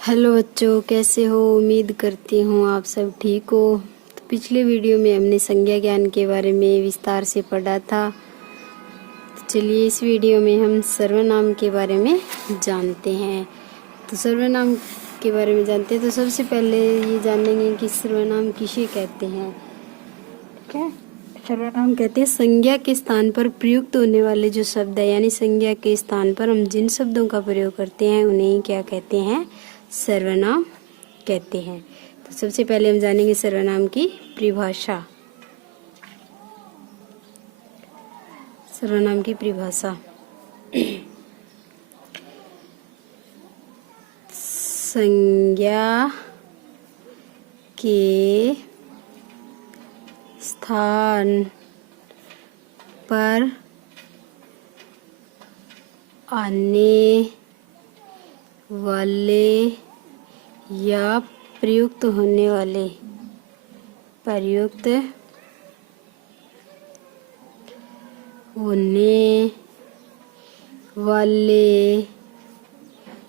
Hello बच्चों, कैसे हो। उम्मीद करती हूँ आप सब ठीक हो। तो पिछले वीडियो में हमने संज्ञा ज्ञान के बारे में विस्तार से पढ़ा था। तो चलिए इस वीडियो में हम सर्वनाम के बारे में जानते हैं। तो सर्वनाम के बारे में जानते हैं तो सबसे पहले ये जानेंगे कि सर्वनाम किसे कहते हैं। ठीक है, सर्वनाम कहते हैं संज्ञा के स्थान पर प्रयुक्त होने वाले जो शब्द है, यानी संज्ञा के स्थान पर हम जिन शब्दों का प्रयोग करते हैं उन्हें क्या कहते हैं, सर्वनाम कहते हैं। तो सबसे पहले हम जानेंगे सर्वनाम की परिभाषा। सर्वनाम की परिभाषा संज्ञा के स्थान पर आने वाले या प्रयुक्त होने वाले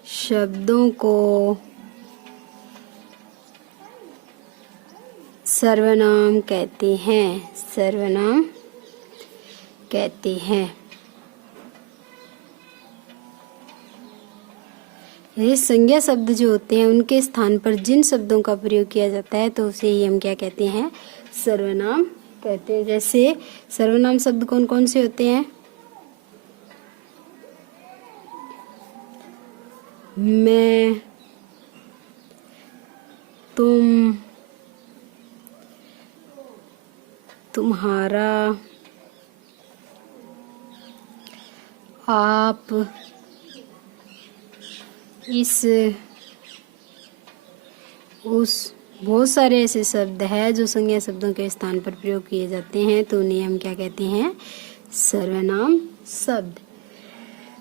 शब्दों को सर्वनाम कहते हैं। सर्वनाम कहते हैं। ये संज्ञा शब्द जो होते हैं उनके स्थान पर जिन शब्दों का प्रयोग किया जाता है तो उसे ही हम क्या कहते हैं, सर्वनाम कहते हैं। जैसे सर्वनाम शब्द कौन कौन से होते हैं, मैं, तुम, तुम्हारा, आप, इस, उस, बहुत सारे ऐसे शब्द हैं जो संज्ञा शब्दों के स्थान पर प्रयोग किए जाते हैं तो उन्हें हम क्या कहते हैं, सर्वनाम शब्द।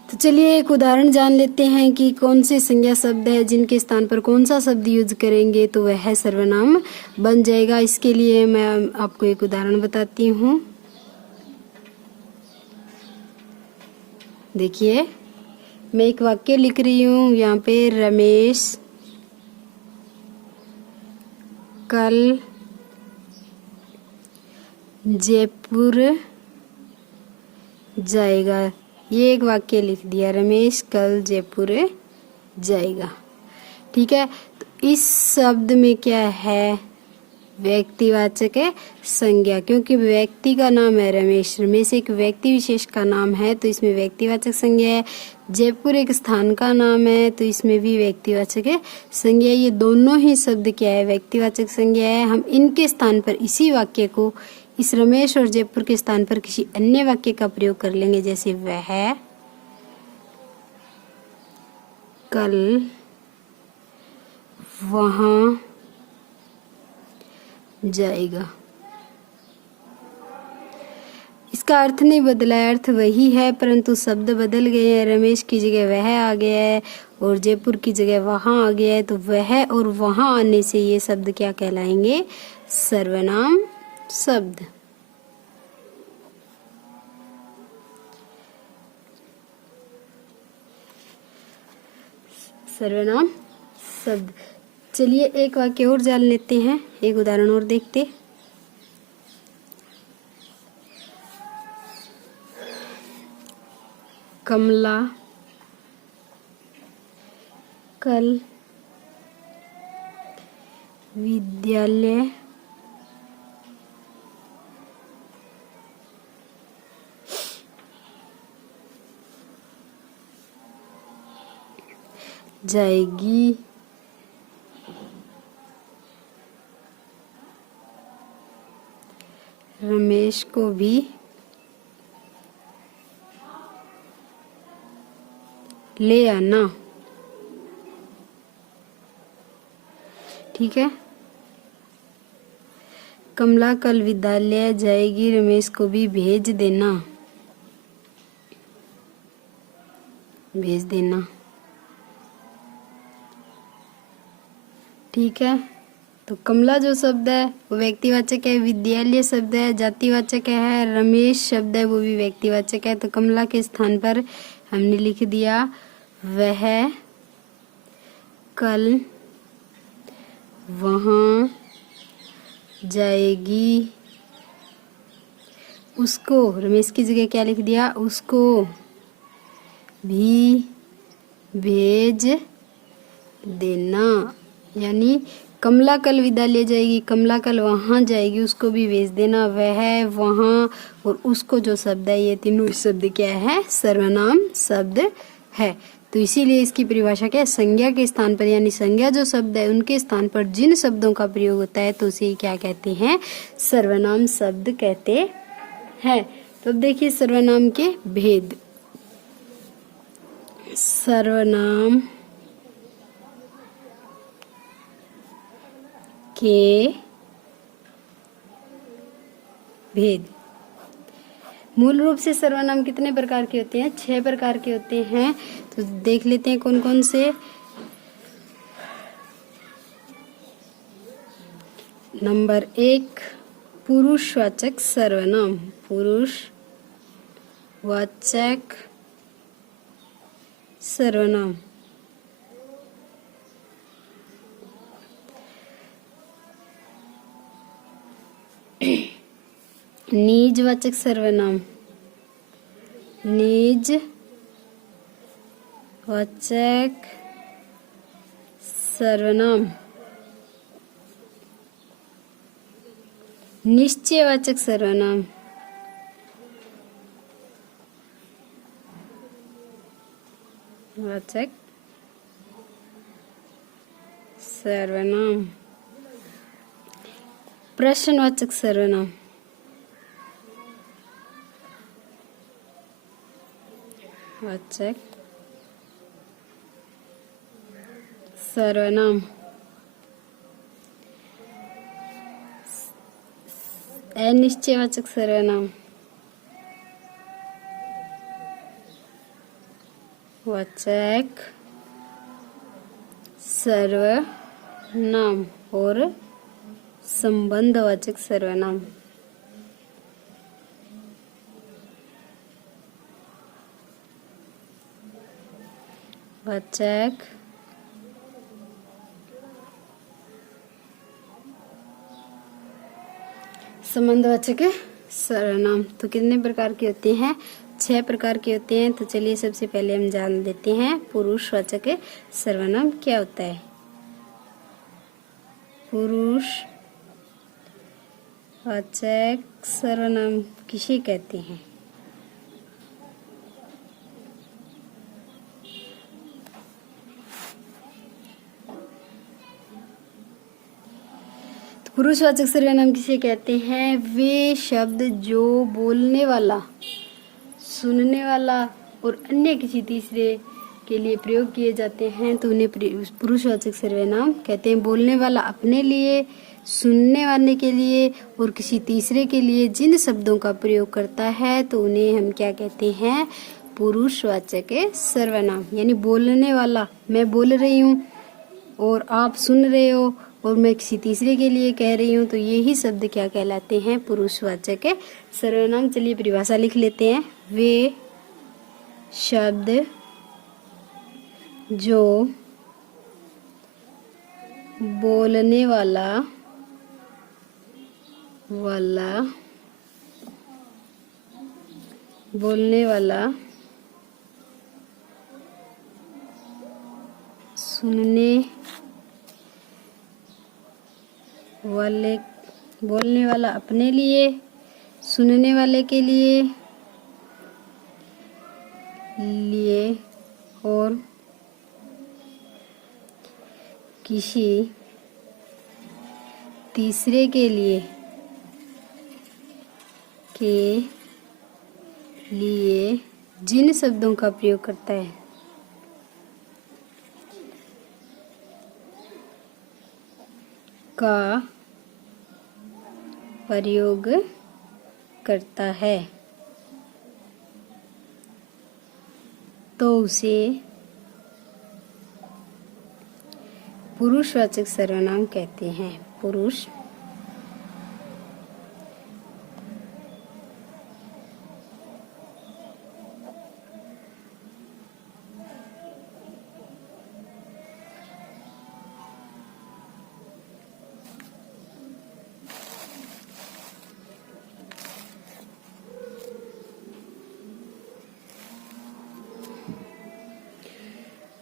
तो चलिए एक उदाहरण जान लेते हैं कि कौन से संज्ञा शब्द है जिनके स्थान पर कौन सा शब्द यूज करेंगे तो वह सर्वनाम बन जाएगा। इसके लिए मैं आपको एक उदाहरण बताती हूँ। देखिए, मैं एक वाक्य लिख रही हूँ यहाँ पे, रमेश कल जयपुर जाएगा। ये एक वाक्य लिख दिया, रमेश कल जयपुर जाएगा। ठीक है, तो इस शब्द में क्या है, व्यक्तिवाचक है संज्ञा, क्योंकि व्यक्ति का नाम है रमेश। रमेश एक व्यक्ति विशेष का नाम है तो इसमें व्यक्तिवाचक संज्ञा है। जयपुर एक स्थान का नाम है तो इसमें भी व्यक्तिवाचक है संज्ञा। ये दोनों ही शब्द क्या है, व्यक्तिवाचक संज्ञा है। हम इनके स्थान पर इसी वाक्य को, इस रमेश और जयपुर के स्थान पर किसी अन्य वाक्य का प्रयोग कर लेंगे। जैसे वह कल वहां जाएगा। इसका अर्थ नहीं बदला है, अर्थ वही है परंतु शब्द बदल गए हैं। रमेश की जगह वह आ गया है और जयपुर की जगह वहां आ गया है। तो वह और वहां आने से ये शब्द क्या कहलाएंगे, सर्वनाम शब्द। सर्वनाम शब्द। चलिए एक वाक्य और जान लेते हैं, एक उदाहरण और देखते। कमला कल विद्यालय जाएगी। रमेश को भी ले आना। ठीक है, कमला कल विद्यालय जाएगी, रमेश को भी भेज देना। भेज देना। ठीक है, तो कमला जो शब्द है वो व्यक्तिवाचक है, विद्यालय शब्द है जातिवाचक है, रमेश शब्द है वो भी व्यक्तिवाचक है। तो कमला के स्थान पर हमने लिख दिया वह कल वहाँ जाएगी। उसको, रमेश की जगह क्या लिख दिया, उसको भी भेज देना। यानी कमला कल विदा ले जाएगी, कमला कल वहाँ जाएगी, उसको भी भेज देना। वह, वहाँ और उसको जो शब्द है, ये तीनों शब्द क्या है, सर्वनाम शब्द है। तो इसीलिए इसकी परिभाषा क्या है, संज्ञा के स्थान पर, यानी संज्ञा जो शब्द है उनके स्थान पर जिन शब्दों का प्रयोग होता है तो उसे क्या कहते हैं, सर्वनाम शब्द कहते हैं। तो अब देखिए सर्वनाम के भेद। सर्वनाम के भेद। मूल रूप से सर्वनाम कितने प्रकार के होते हैं, 6 प्रकार के होते हैं। तो देख लेते हैं कौन कौन से। नंबर 1, पुरुषवाचक सर्वनाम। पुरुषवाचक सर्वनाम। निजवाचक सर्वनाम। निजवाचक सर्वनाम। निश्चयवाचक सर्वनाम। वाचक सर्वनाम। प्रश्नवाचक सर्वनाम। वाचक सर्वनाम। अनिश्चयवाचक सर्वनाम। वाचक सर्वनाम और संबंधवाचक सर्वनाम। वाचक संबंधवाचक सर्वनाम। तो कितने प्रकार के होते हैं, 6 प्रकार के होते हैं। तो चलिए सबसे पहले हम जान लेते हैं पुरुषवाचक सर्वनाम क्या होता है। पुरुषवाचक सर्वनाम किसे कहते हैं। पुरुषवाचक सर्वनाम किसे कहते हैं, वे शब्द जो बोलने वाला, सुनने वाला और अन्य किसी तीसरे के लिए प्रयोग किए जाते हैं तो उन्हें पुरुषवाचक सर्वनाम कहते हैं। बोलने वाला अपने लिए, सुनने वाले के लिए और किसी तीसरे के लिए जिन शब्दों का प्रयोग करता है तो उन्हें हम क्या कहते हैं, पुरुषवाचक सर्वनाम। यानी बोलने वाला, मैं बोल रही हूँ और आप सुन रहे हो और मैं किसी तीसरे के लिए कह रही हूँ तो यही शब्द क्या कहलाते हैं, पुरुषवाचक सर्वनाम। चलिए परिभाषा लिख लेते हैं। वे शब्द जो बोलने वाला बोलने वाला अपने लिए, सुनने वाले के लिए और किसी तीसरे के लिए जिन शब्दों का प्रयोग करता है तो उसे पुरुषवाचक सर्वनाम कहते हैं। पुरुष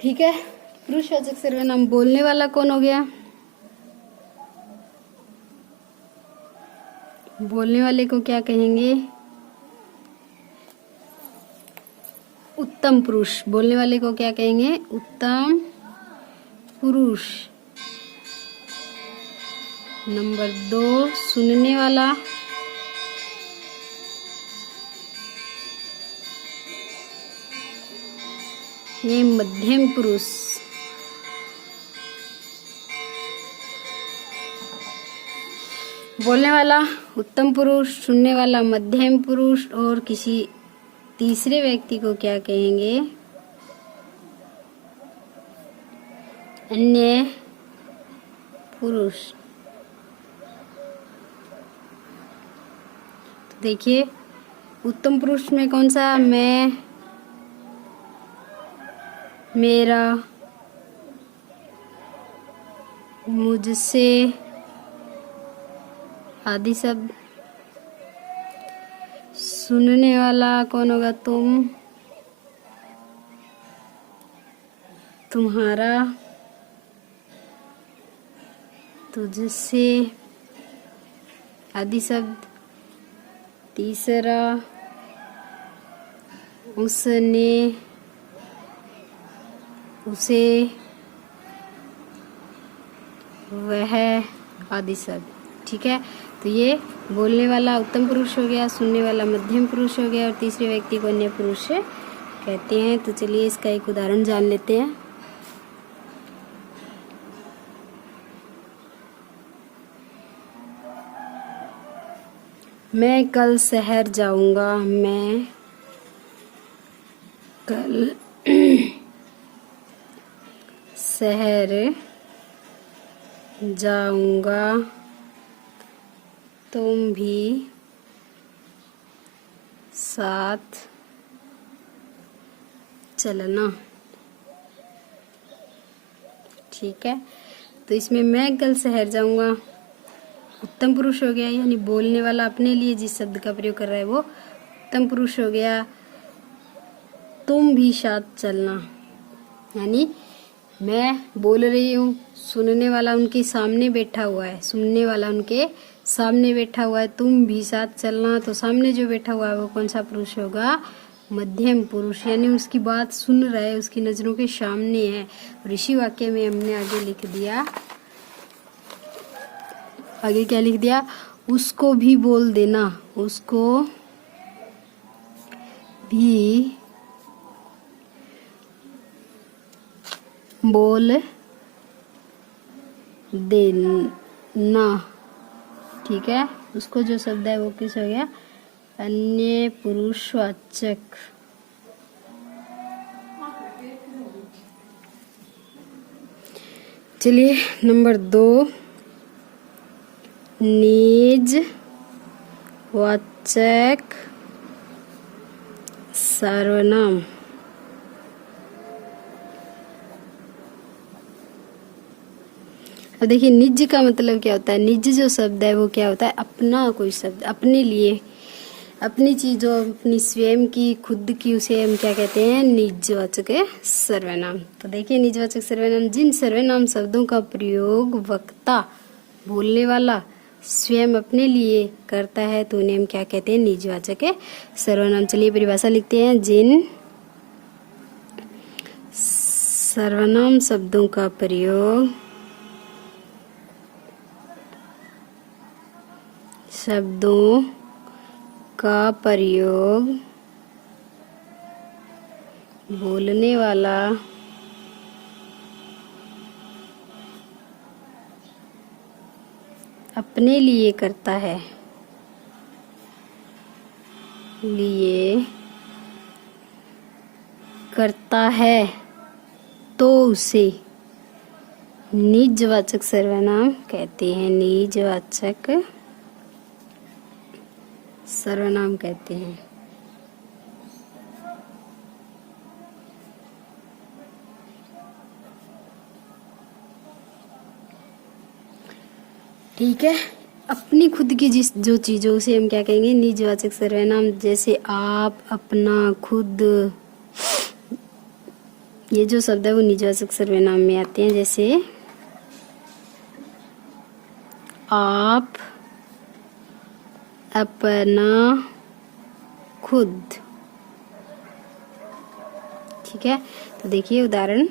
ठीक है। पुरुषवाचक सर्वनाम बोलने वाला कौन हो गया? बोलने वाले को क्या कहेंगे? उत्तम पुरुष। बोलने वाले को क्या कहेंगे? उत्तम पुरुष। नंबर 2 सुनने वाला। ये मध्यम पुरुष। बोलने वाला उत्तम पुरुष, सुनने वाला मध्यम पुरुष, और किसी तीसरे व्यक्ति को क्या कहेंगे? अन्य पुरुष। तो देखिए उत्तम पुरुष में कौन सा? मैं, मेरा, मुझसे आदि शब्द। सुनने वाला कौन होगा? तुम, तुम्हारा, तुझसे आदि शब्द। तीसरा उसने, उसे, वह आदि शब्द। ठीक है। तो ये बोलने वाला उत्तम पुरुष हो गया, सुनने वाला मध्यम पुरुष हो गया, और तीसरे व्यक्ति को अन्य पुरुष कहते हैं। तो चलिए इसका एक उदाहरण जान लेते हैं। मैं कल शहर जाऊंगा। मैं कल शहर जाऊंगा। तुम भी साथ चलना। ठीक है। तो इसमें मैं कल शहर जाऊंगा उत्तम पुरुष हो गया, यानी बोलने वाला अपने लिए जिस शब्द का प्रयोग कर रहा है वो उत्तम पुरुष हो गया। तुम भी साथ चलना, यानी मैं बोल रही हूँ, सुनने वाला उनके सामने बैठा हुआ है, सुनने वाला उनके सामने बैठा हुआ है। तुम भी साथ चलना, तो सामने जो बैठा हुआ है वो कौन सा पुरुष होगा? मध्यम पुरुष, यानी उसकी बात सुन रहा है, उसकी नजरों के सामने है। और इसी वाक्य में हमने आगे लिख दिया, आगे क्या लिख दिया? उसको भी बोल देना, उसको भी बोल देना। ठीक है। उसको जो शब्द है वो किस हो गया? अन्य पुरुषवाचक। चलिए नंबर 2 निजवाचक सर्वनाम। अब देखिए निज का मतलब क्या होता है? निज जो शब्द है वो क्या होता है? अपना कोई शब्द, अपने लिए, अपनी चीज जो अपनी स्वयं की, खुद की, उसे हम क्या कहते हैं? निजवाचक सर्वनाम। तो देखिए निजवाचक सर्वनाम जिन सर्वनाम शब्दों का प्रयोग वक्ता, बोलने वाला स्वयं अपने लिए करता है तो उन्हें हम क्या कहते हैं? निजवाचक सर्वनाम। चलिए परिभाषा लिखते हैं। जिन सर्वनाम शब्दों का प्रयोग बोलने वाला अपने लिए करता है, तो उसे निजवाचक सर्वनाम कहते हैं। निजवाचक सर्वनाम कहते हैं। ठीक है। अपनी खुद की जो चीजों से हम क्या कहेंगे? निजवाचक सर्वनाम। जैसे आप, अपना, खुद, ये जो शब्द है वो निजवाचक सर्वनाम में आते हैं, जैसे आप, अपना, खुद। ठीक है, तो देखिए उदाहरण।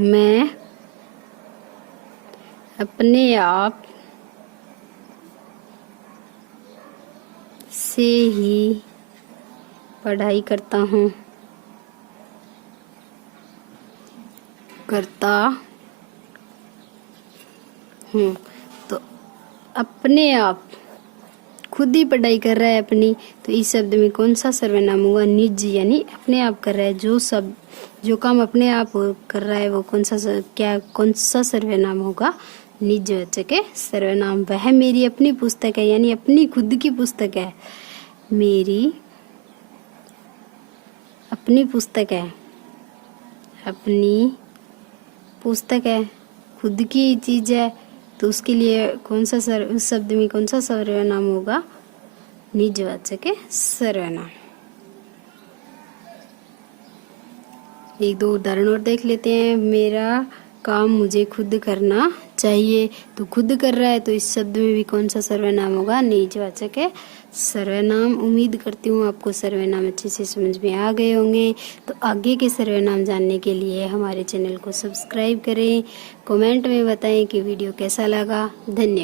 मैं अपने आप से ही पढ़ाई करता हूँ, करता हूँ। तो अपने आप, खुद ही पढ़ाई कर रहा है अपनी, तो इस शब्द में कौन सा सर्वनाम होगा? निज, यानी अपने आप कर रहा है। जो काम अपने आप कर रहा है वो कौन सा सर्वनाम होगा? निजवाचक सर्वनाम। वह मेरी अपनी पुस्तक है, यानी अपनी खुद की पुस्तक है। मेरी अपनी पुस्तक है, अपनी पुस्तक है, खुद की चीज है, तो उसके लिए उस शब्द में कौन सा सर्वनाम होगा? निजवाचक सर्वनाम। एक दो उदाहरण और देख लेते हैं। मेरा काम मुझे खुद करना चाहिए, तो खुद कर रहा है, तो इस शब्द में भी कौन सा सर्वनाम होगा? निजवाचक सर्वनाम। उम्मीद करती हूँ आपको सर्वनाम अच्छे से समझ में आ गए होंगे। तो आगे के सर्वनाम जानने के लिए हमारे चैनल को सब्सक्राइब करें, कमेंट में बताएं कि वीडियो कैसा लगा। धन्यवाद।